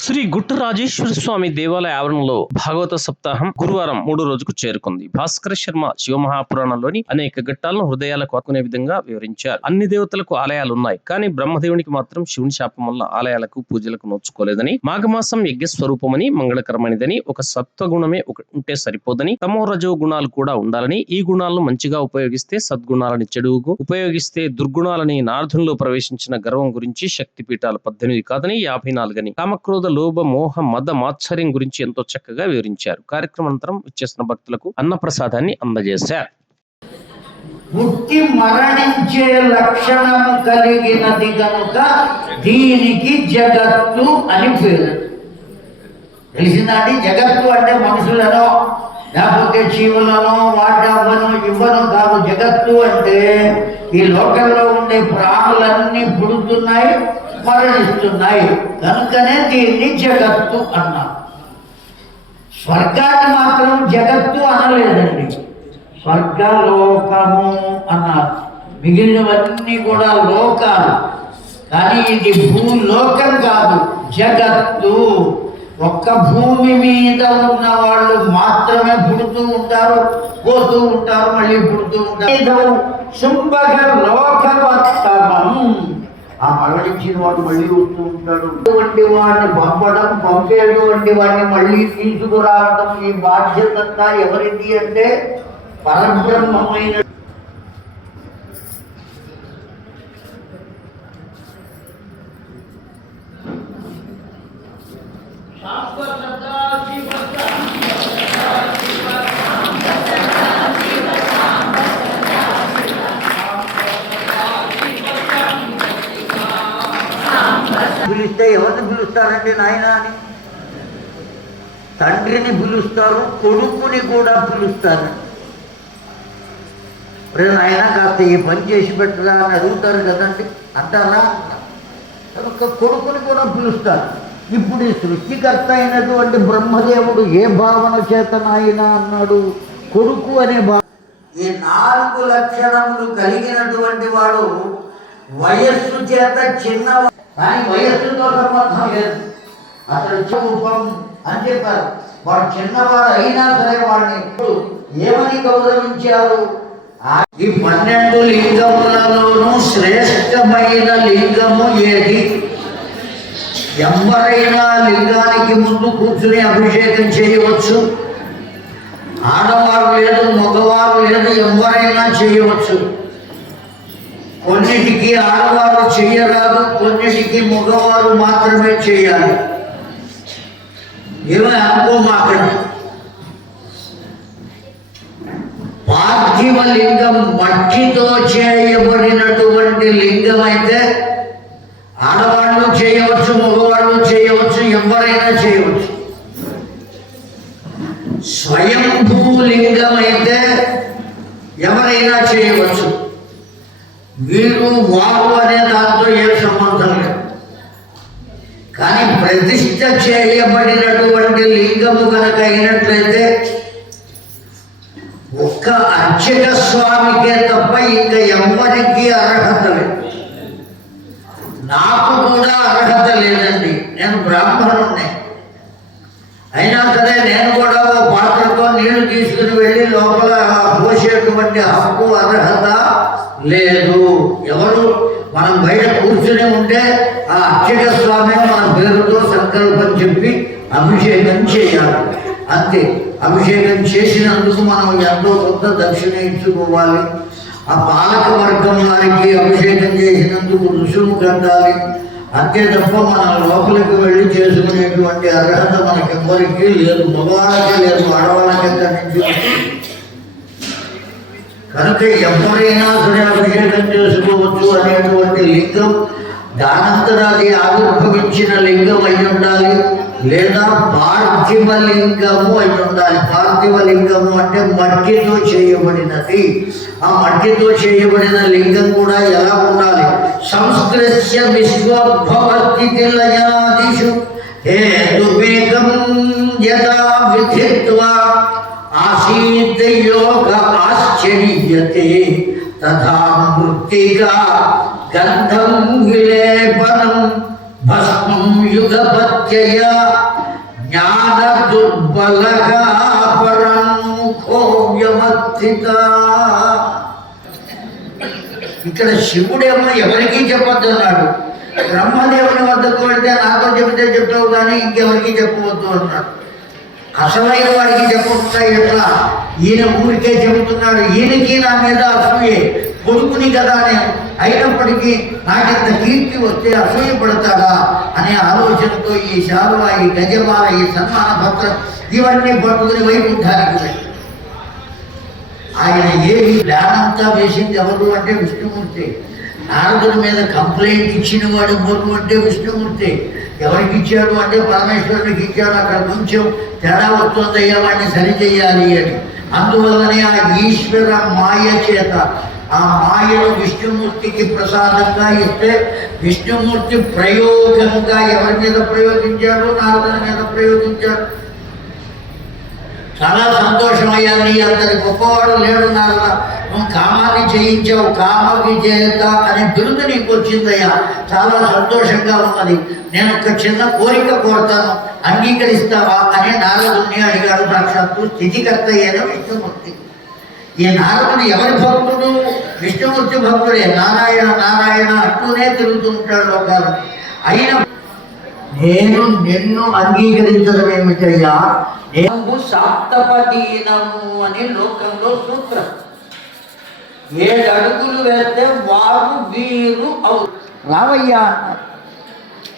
శ్రీ గుట్టరాజేశ్వర స్వామి దేవాలయ ఆవరణలో భాగవత సప్తాహం గురువారం 3వ రోజుకు చేరుకుంది. భాస్కర శర్మ శివమహాపురాణంలోని అనేక ఘట్టాలను హృదయాలకు హత్తుకునే విధంగా వివరించారు. అన్ని దేవతలకు ఆలయాలు ఉన్నాయి, కానీ బ్రహ్మదేవునికి మాత్రం శివుని శాపం వల్ల ఆలయాలకు పూజలకు నోచుకోలేదని, మాఘమాసం యజ్ఞ స్వరూపమని, మంగళకరమైనదని, ఒక సత్వగుణమే ఉంటే సరిపోదని, తమో రజో గుణాలు కూడా ఉండాలని, ఈ గుణాలను మంచిగా ఉపయోగిస్తే సద్గుణాలని, చెడుగు ఉపయోగిస్తే దుర్గుణాలని, నారదునిలో ప్రవేశించిన గర్వం గురించి శక్తి పీఠాలు 18 కాదని 54 అని, కామక్రోధ లోభ మోహ మద మాత్సర్యం గురించి ఎంతో చక్కగా వివరించారు. కార్యక్రమానంతరం ఇచ్చేసిన భక్తులకు అన్నప్రసాదాన్ని అందజేశారు. పుట్టి మరణించే లక్షణము కలిగినది కనుక దీనికి జగత్తు అని పేరు. తెలిసిందండి? జగత్తు అంటే మనుషులను, లేకపోతే జీవులను, వాటవ్వను ఇవ్వను కాదు. జగత్తు అంటే ఈ లోకంలో ఉండే ప్రాణులన్నీ పుడుతున్నాయి, మరణిస్తున్నాయి, కనుకనే దీన్ని జగత్తు అన్నారు. స్వర్గాన్ని మాత్రం జగత్తు అనలేదండి, స్వర్గలోకము అన్నారు. మిగిలినవన్నీ కూడా లోకాలు, కానీ ఇది భూలోకం కాదు, జగత్తు. ఒక్క భూమి మీద ఉన్న వాళ్ళు మాత్రమే పుడుతూ ఉంటారు, పోతూ ఉంటారు, మళ్ళీ పుడుతూ ఉంటారు. శుంభగ లోకవత్తమం, ఆ మరణించిన వాడు మళ్ళీ వస్తూ ఉంటాడు. అటువంటి వాడిని పంపడం, పంపేటువంటి వాడిని మళ్ళీ తీసుకురావడం, ఈ బాధ్యత ఎవరిది అంటే పరబ్రహ్మమైన పిలిస్తే ఎవరిని పిలుస్తారండి నాయన అని? తండ్రిని పిలుస్తారు, కొడుకుని కూడా పిలుస్తారు. నాయన కాస్త ఈ పని చేసి పెట్టరా అని అడుగుతారు కదండి, అంటారా? కొడుకుని కూడా పిలుస్తారు. ఇప్పుడు ఈ సృష్టికర్త అయినటువంటి బ్రహ్మదేవుడు ఏ భావన చేత నాయన అన్నాడు? కొడుకు అనే భావన. ఈ 4 లక్షణములు కలిగినటువంటి వాడు వయస్సు చేత చిన్నవాడు, కానీ వయస్సుతో సంబంధం లేదు. అసలు రూపం అని చెప్పారు. వాడు చిన్నవాడు అయినా సరే వాడిని ఏమని గౌరవించారు? ఈ 12 లింగములలోనూ శ్రేష్టమైన లింగము ఏది? ఎవరైనా లింగానికి ముందు కూర్చుని అభిషేకం చేయవచ్చు. ఆడవారు లేదు, మగవారు లేదు, ఎవరైనా చేయవచ్చు. కొన్నిటికి ఆడవారు చెయ్యరాదు, కొన్నిటికి మగవారు మాత్రమే చేయాలి. ఏమో అనుకోమాకండి. పార్థివ లింగం మట్టితో చేయబడినటువంటి లింగం అయితే ఆడవాళ్ళు చేయవచ్చు, మగవాళ్ళు చేయవచ్చు, ఎవరైనా చేయవచ్చు. స్వయంభూ లింగం అయితే ఎవరైనా చేయవచ్చు. వీరు వారు అనే దాంతో ఏ సంబంధం లేదు. కానీ ప్రతిష్ఠ చేయబడినటువంటి లింగము కనుక అయినట్లయితే ఒక్క అర్చక స్వామికే తప్ప ఇంకా ఎవరికి అర్హత లేదు. నాకు కూడా అర్హత లేదండి, నేను బ్రాహ్మణుడిని. అయినా సరే నేను కూడా ఓ పాత్రతో నీళ్లు తీసుకుని వెళ్ళి లోపల పోసేటువంటి హక్కు, అర్హత లేదు. ఎవరు మనం బయట కూర్చుని ఉంటే ఆ అర్చక స్వామి మన పేరుతో సంకల్పం చెప్పి అభిషేకం చేయాలి, అంతే. అభిషేకం చేసినందుకు మనం ఎంతో కొంత దక్షిణ ఇచ్చుకోవాలి. ఆ పాలక వర్గం వారికి అభిషేకం చేసినందుకు రుసుము కట్టాలి, అంతే తప్ప మనం లోపలికి వెళ్ళి చేసుకునేటువంటి అర్హత మనకెవ్వరికీ లేదు. మగవాళ్ళకే లేదు, ఆడవాళ్ళకి ఎక్కడి నుంచి. కనుక ఎవరైనా సరే అభిషేకం చేసుకోవచ్చు అనేటువంటి లింగం దానంతరాది ఆవిర్భవించిన లింగం అయి ఉండాలి, లేదా పార్థివ లింగము అయి ఉండాలి. పార్థివ లింగము అంటే మట్టితో చేయబడినది. ఆ మట్టితో చేయబడిన లింగం కూడా ఎలా ఉండాలి? సంస్కృత్య విశ్వోద్భవస్థితి లయాదిషు హేతువేగం యదా విధిత్వా ఆసీత్ యోగ ఆశ్చర్యతే తథా మృత్తికా గంధం విలేపనం భస్మం యుగపత్యయ జ్ఞాన దుర్బలగా పరన్ముఖో వ్యవస్థిత. ఇక్కడ శివుడేమో ఎవరికీ చెప్పొద్దన్నాడు, బ్రహ్మదేవుని వద్దకు వెళితే నాతో చెబితే చెప్తావు కానీ ఇంకెవరికి చెప్పవద్దు అన్నాడు. అసలైన వాడికి చెప్పకుండా ఎట్లా, ఈయన ఊరికే చెబుతున్నాడు, ఈయనకి నా మీద అసూయే, కొడుకుని కదా నేను, అయినప్పటికీ నాకింత కీర్తి వస్తే అసూయ పడతాడా అనే ఆలోచనతో ఈ శాలువ, ఈ గజమాల, ఈ సన్మాన పత్రం ఇవన్నీ పట్టుకుని వైకుంఠానికి వెళ్ళి ఆయన ఏమి ప్లాన్ అంతా వేసింది ఎవరు అంటే విష్ణుమూర్తి. నారదుడి మీద కంప్లైంట్ ఇచ్చిన వాడు ఎవరు అంటే విష్ణుమూర్తి. ఎవరికి ఇచ్చాడు అంటే పరమేశ్వరునికి ఇచ్చాడు. అక్కడ కొంచెం తేడా వస్తుందయ్యా, వాడిని సరిచేయాలి అని. అందువల్లనే ఆ ఈశ్వర మాయ చేత ఆ మాయను విష్ణుమూర్తికి ప్రసాదంగా ఇస్తే విష్ణుమూర్తి ప్రయోగంగా ఎవరి మీద ప్రయోగించాడు? నారదుని మీద ప్రయోగించాడు. చాలా సంతోషం అయ్యా, నీ అంతటి గొప్పవాడు లేడు నారద, నువ్వు కామాన్ని జయించావు, కామ విజేత అనే బిరుదు నీకు వచ్చిందయ్యా, చాలా సంతోషంగా ఉన్నది. నేను ఒక చిన్న కోరిక కోరుతాను, అంగీకరిస్తావా అని నారదుని అడిగాడు. సాక్షాత్తు స్థితికర్త అయిన విష్ణుమూర్తి. ఈ నారదుడు ఎవరి భక్తుడు? విష్ణుమూర్తి భక్తుడే. నారాయణ నారాయణ అంటూనే తిరుగుతుంటాడు లోకాలు. అయిన నేను నిన్ను అంగీకరించడం ఏమిటయ్యా, నేను సాప్తపదీనము అని లోకంలో సూత్రం. 7 అడుగులు వేస్తే వారు వీరు అవుతారు. రావయ్యా అన్నారు.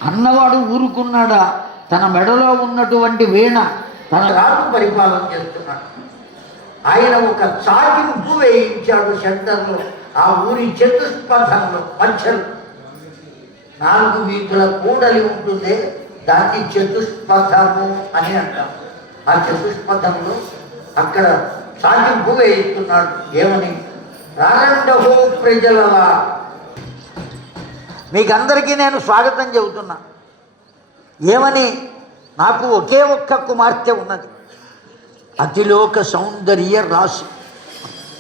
అన్నవాడు ఊరుకున్నాడా? తన మెడలో ఉన్నటువంటి వీణ తన రాజు పరిపాలన చేస్తున్నాడు. ఆయన ఒక చాటింపు వేయించాడు సెంటర్లో, ఆ ఊరి చతుష్పథంలో మధ్యలో 4 వీధుల కూడలి ఉంటుంది, దాన్ని చతుష్పథము అని అంటాం. ఆ చతుష్పథంలో అక్కడ చాటింపు వేయిస్తున్నాడు. ఏమని? రారండహో ప్రజలలా, మీకందరికీ నేను స్వాగతం చెబుతున్నా. ఏమని? నాకు ఒకే ఒక్క కుమార్తె ఉన్నది, అతిలోక సౌందర్య రాశి.